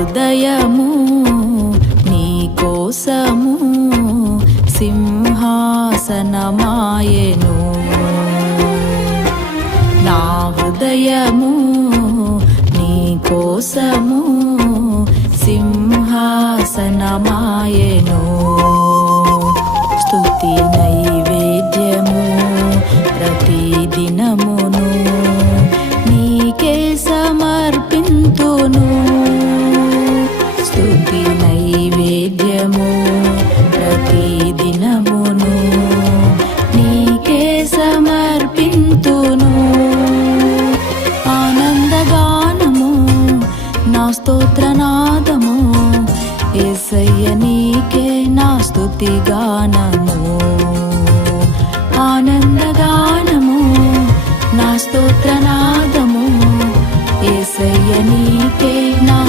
హృదయము నీ కోసము సింహాసనమాయెను. నా హృదయము నీ కోసము సింహాసనమాయెను. స్తుతి నైవేద్యము ప్రతిదినమును నీకే సమర్పింతును. స్తుతి నైవేద్యము ప్రతిదినమును నీకే సమర్పింతును. ఆనందగానము నా స్తోత్రనాదము యేసయ్య నీకే నా స్తుతి గానము.